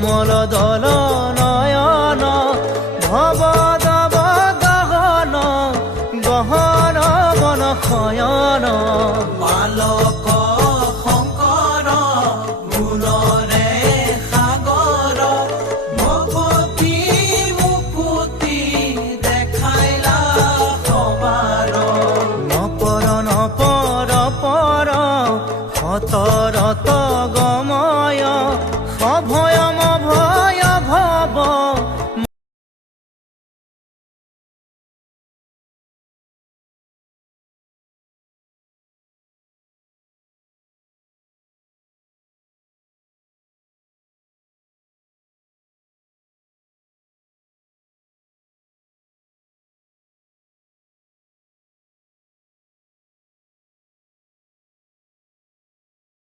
কমল দল নয়ন ভব দব গহন গহন গণ শয়ন বালক শংকৰ গুণৰে সাগৰ ভগতি মুকুতি দেখাইলা সবাৰ নপৰ নপৰ পৰ সতৰত গময় সভয়